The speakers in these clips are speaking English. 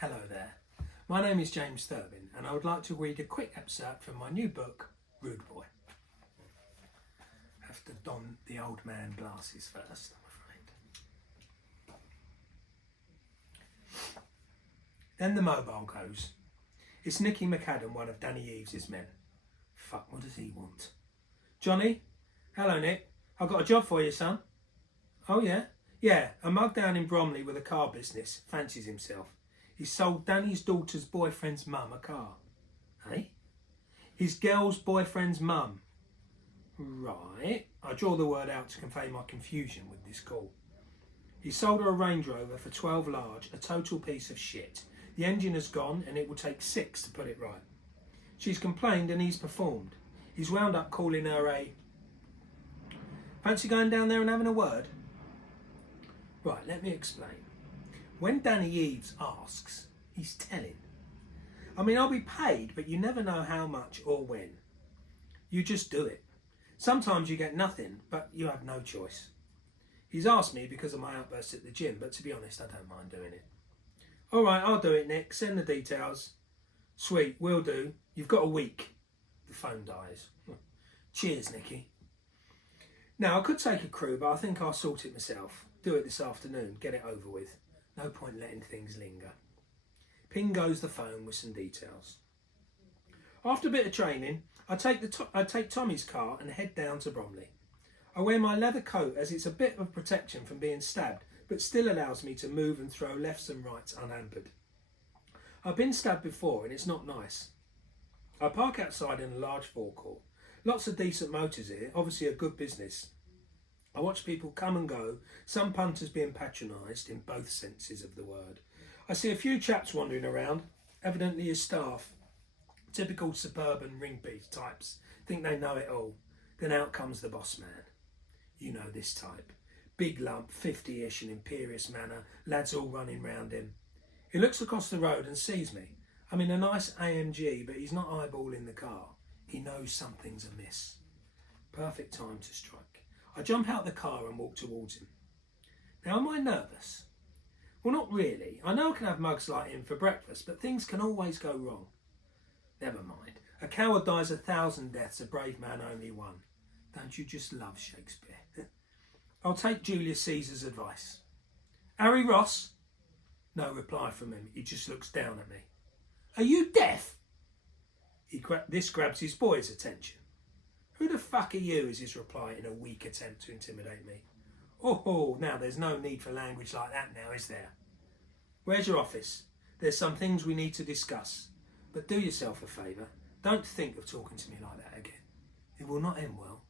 Hello there. My name is James Thurbin and I would like to read a quick excerpt from my new book, Rude Boy. I have to don the old man glasses first, I'm afraid. Then the mobile goes. It's Nicky McAdam, one of Danny Eaves's men. Fuck, what does he want? Johnny? Hello, Nick. I've got a job for you, son. Oh, yeah? Yeah, a mug down in Bromley with a car business. Fancies himself. He sold Danny's daughter's boyfriend's mum a car. Eh? His girl's boyfriend's mum. Right. I draw the word out to convey my confusion with this call. He sold her a Range Rover for 12 large, a total piece of shit. The engine has gone and it will take 6 to put it right. She's complained and he's performed. He's wound up calling her a... Fancy going down there and having a word? Right, let me explain. When Danny Eaves asks, he's telling. I mean, I'll be paid, but you never know how much or when. You just do it. Sometimes you get nothing, but you have no choice. He's asked me because of my outbursts at the gym, but to be honest, I don't mind doing it. All right, I'll do it, Nick. Send the details. Sweet, will do. You've got a week. The phone dies. Cheers, Nicky. Now, I could take a crew, but I think I'll sort it myself. Do it this afternoon. Get it over with. No point letting things linger. Ping goes the phone with some details. After a bit of training, I take Tommy's car and head down to Bromley. I wear my leather coat as it's a bit of protection from being stabbed, but still allows me to move and throw lefts and rights unhampered. I've been stabbed before and it's not nice. I park outside in a large forecourt. Lots of decent motors here, obviously a good business. I watch people come and go, some punters being patronised in both senses of the word. I see a few chaps wandering around, evidently as staff. Typical suburban ring beat types, think they know it all. Then out comes the boss man. You know this type. Big lump, 50-ish, an imperious manner, lads all running round him. He looks across the road and sees me. I'm in a nice AMG, but he's not eyeballing the car. He knows something's amiss. Perfect time to strike. I jump out the car and walk towards him. Now, am I nervous? Well, not really. I know I can have mugs like him for breakfast, but things can always go wrong. Never mind. A coward dies 1,000 deaths, a brave man only one. Don't you just love Shakespeare? I'll take Julius Caesar's advice. Harry Ross? No reply from him. He just looks down at me. Are you deaf? This grabs his boy's attention. Who the fuck are you, is his reply in a weak attempt to intimidate me. Oh, now there's no need for language like that now, is there? Where's your office? There's some things we need to discuss. But do yourself a favour. Don't think of talking to me like that again. It will not end well.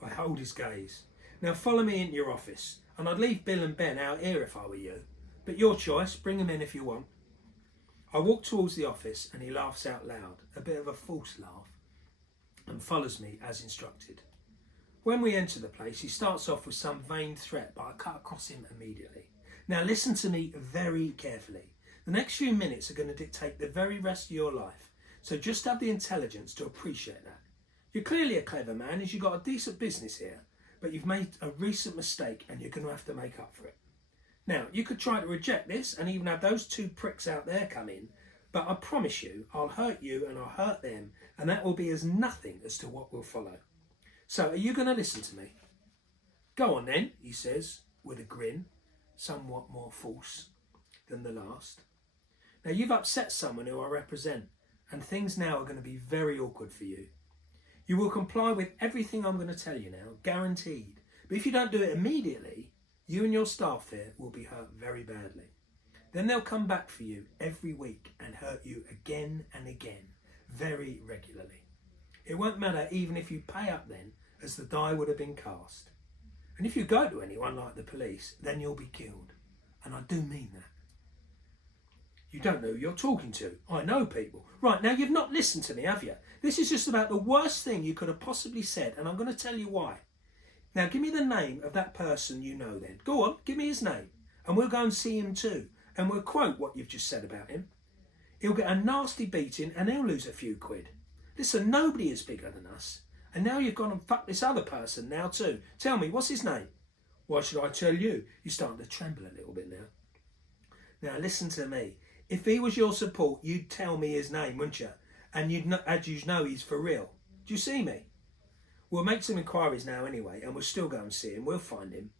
I hold his gaze. Now follow me into your office. And I'd leave Bill and Ben out here if I were you. But your choice, bring them in if you want. I walk towards the office and he laughs out loud, a bit of a false laugh, and follows me as instructed. When we enter the place, he starts off with some vain threat, but I cut across him immediately. Now listen to me very carefully. The next few minutes are going to dictate the very rest of your life, so just have the intelligence to appreciate that. You're clearly a clever man as you've got a decent business here, but you've made a recent mistake and you're going to have to make up for it. Now, you could try to reject this and even have those two pricks out there come in, but I promise you, I'll hurt you and I'll hurt them, and that will be as nothing as to what will follow. So, are you going to listen to me? Go on then, he says, with a grin, somewhat more false than the last. Now, you've upset someone who I represent, and things now are going to be very awkward for you. You will comply with everything I'm going to tell you now, guaranteed. But if you don't do it immediately, you and your staff here will be hurt very badly. Then they'll come back for you every week and hurt you again and again, very regularly. It won't matter even if you pay up then, as the die would have been cast. And if you go to anyone like the police, then you'll be killed. And I do mean that. You don't know who you're talking to. I know people. Right, now you've not listened to me, have you? This is just about the worst thing you could have possibly said, and I'm going to tell you why. Now give me the name of that person you know then. Go on, give me his name. And we'll go and see him too. And we'll quote what you've just said about him. He'll get a nasty beating and he'll lose a few quid. Listen, nobody is bigger than us. And now you've gone and fucked this other person now too. Tell me, what's his name? Why should I tell you? You're starting to tremble a little bit now. Now listen to me. If he was your support, you'd tell me his name, wouldn't you? And you'd know he's for real. Do you see me? We'll make some inquiries now anyway, and we'll still go and see him. We'll find him.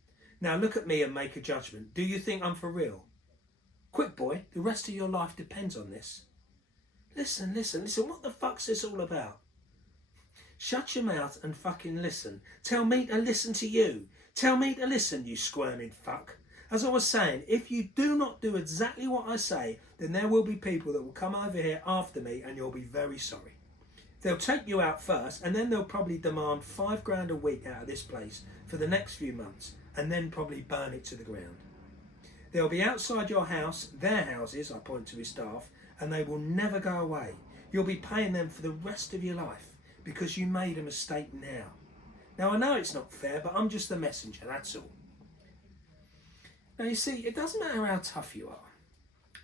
Now look at me and make a judgment. Do you think I'm for real? Quick, boy. The rest of your life depends on this. Listen. What the fuck's this all about? Shut your mouth and fucking listen. Tell me to listen to you. Tell me to listen, you squirming fuck. As I was saying, if you do not do exactly what I say, then there will be people that will come over here after me and you'll be very sorry. They'll take you out first and then they'll probably demand $5,000 a week out of this place for the next few months and then probably burn it to the ground. They'll be outside your house, their houses, I point to his staff, and they will never go away. You'll be paying them for the rest of your life because you made a mistake now. Now I know it's not fair, but I'm just the messenger, that's all. Now you see, it doesn't matter how tough you are,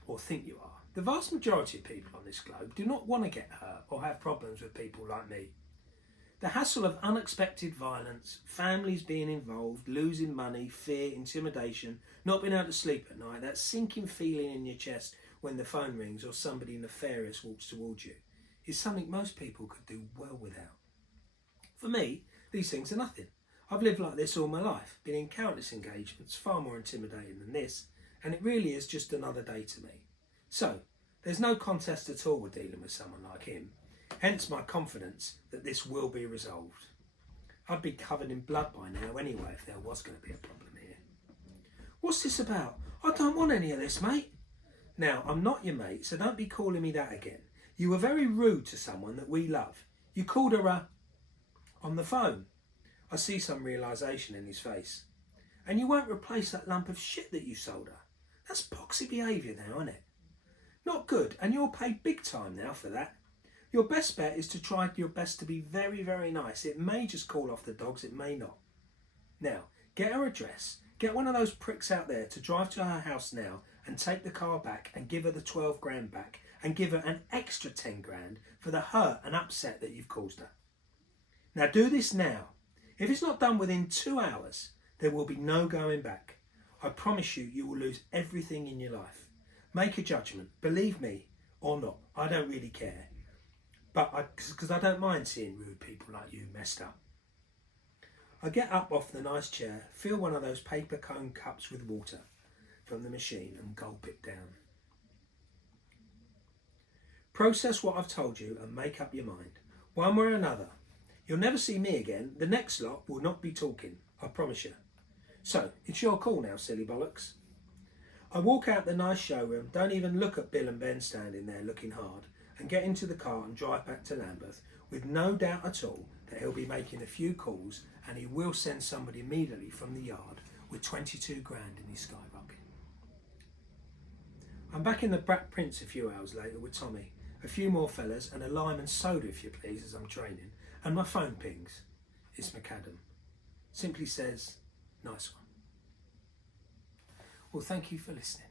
or think you are. The vast majority of people on this globe do not want to get hurt or have problems with people like me. The hassle of unexpected violence, families being involved, losing money, fear, intimidation, not being able to sleep at night, that sinking feeling in your chest when the phone rings or somebody nefarious walks towards you, is something most people could do well without. For me, these things are nothing. I've lived like this all my life, been in countless engagements, far more intimidating than this, and it really is just another day to me. So, there's no contest at all with dealing with someone like him, hence my confidence that this will be resolved. I'd be covered in blood by now anyway if there was going to be a problem here. What's this about? I don't want any of this, mate. Now, I'm not your mate, so don't be calling me that again. You were very rude to someone that we love. You called her on the phone. I see some realisation in his face. And you won't replace that lump of shit that you sold her. That's poxy behaviour now, isn't it? Not good, and you'll pay big time now for that. Your best bet is to try your best to be very, very nice. It may just call off the dogs, it may not. Now, get her address. Get one of those pricks out there to drive to her house now and take the car back and give her the $12,000 back and give her an extra $10,000 for the hurt and upset that you've caused her. Now do this now. If it's not done within 2 hours, there will be no going back. I promise you, you will lose everything in your life. Make a judgment, believe me or not, I don't really care. Because I don't mind seeing rude people like you messed up. I get up off the nice chair, fill one of those paper cone cups with water from the machine and gulp it down. Process what I've told you and make up your mind, one way or another. You'll never see me again. The next lot will not be talking, I promise you. So, it's your call now, silly bollocks. I walk out the nice showroom, don't even look at Bill and Ben standing there looking hard, and get into the car and drive back to Lambeth with no doubt at all that he'll be making a few calls and he will send somebody immediately from the yard with $22,000 in his skyrocket. I'm back in the Brat Prince a few hours later with Tommy, a few more fellas and a lime and soda if you please as I'm training, and my phone pings. It's McAdam. Simply says, nice one. Well, thank you for listening.